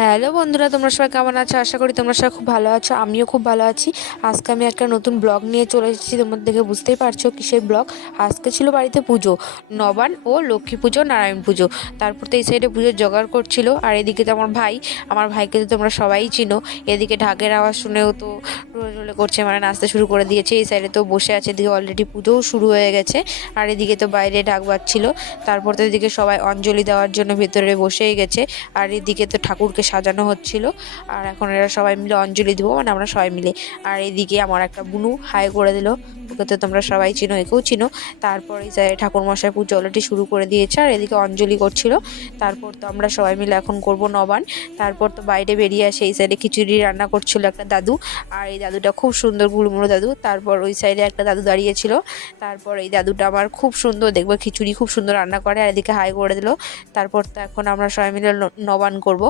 Hello বন্ধুরা, তোমরা সবাই কেমন আছো? আশা করি তোমরা সবাই খুব ভালো আছো। আমিও খুব ভালো আছি। আজকে আমি একটা নতুন ব্লগ নিয়ে চলে এসেছি। তোমরা দেখে বুঝতেই পারছো কিসের ব্লগ। আজকে ছিল বাড়িতে পুজো, নবান ও লক্ষ্মী পুজো, নারায়ণ পুজো। তারপর তো এই সাইডে পুজোর জোগাড় করছিল, আর এদিকে তো আমার ভাইকে তো তোমরা সবাই চিনো। এদিকে ঢাকের আওয়াজ শুনেও তো রোলে করছে, মানে নাচতে শুরু করে দিয়েছে। এই সাইডে তো বসে আছে, এদিকে অলরেডি পুজোও শুরু হয়ে গেছে। আর এদিকে তো বাইরে ঢাক বাজছিল। তারপর তো এদিকে সবাই অঞ্জলি দেওয়ার জন্য ভেতরে বসেই গেছে। আর এদিকে তো ঠাকুরকে সাজানো হচ্ছিল। আর এখন এরা সবাই মিলে অঞ্জলি দিব, মানে আমরা সবাই মিলে। আর এইদিকে আমার একটা বুনু হাই করে দিল, ওকে তো তোমরা সবাই চিনো, একেও চিনো। তারপর এই যে ঠাকুর মশাই পুজো অলরেডি শুরু করে দিয়েছে, আর এদিকে অঞ্জলি করছিল। তারপর তো আমরা সবাই মিলে এখন করব নবান। তারপর তো বাইরে বেরিয়ে আসে, এই সাইডে খিচুড়ি রান্না করছিল একটা দাদু। আর এই দাদুটা খুব সুন্দর, গুড়মুড়ো দাদু। তারপর ওই সাইডে একটা দাদু দাঁড়িয়েছিল। তারপর এই দাদুটা আমার খুব সুন্দর, দেখবে খিচুড়ি খুব সুন্দর রান্না করে। আর এদিকে হাই করে দিল। তারপর তো এখন আমরা সবাই মিলে নবান করব।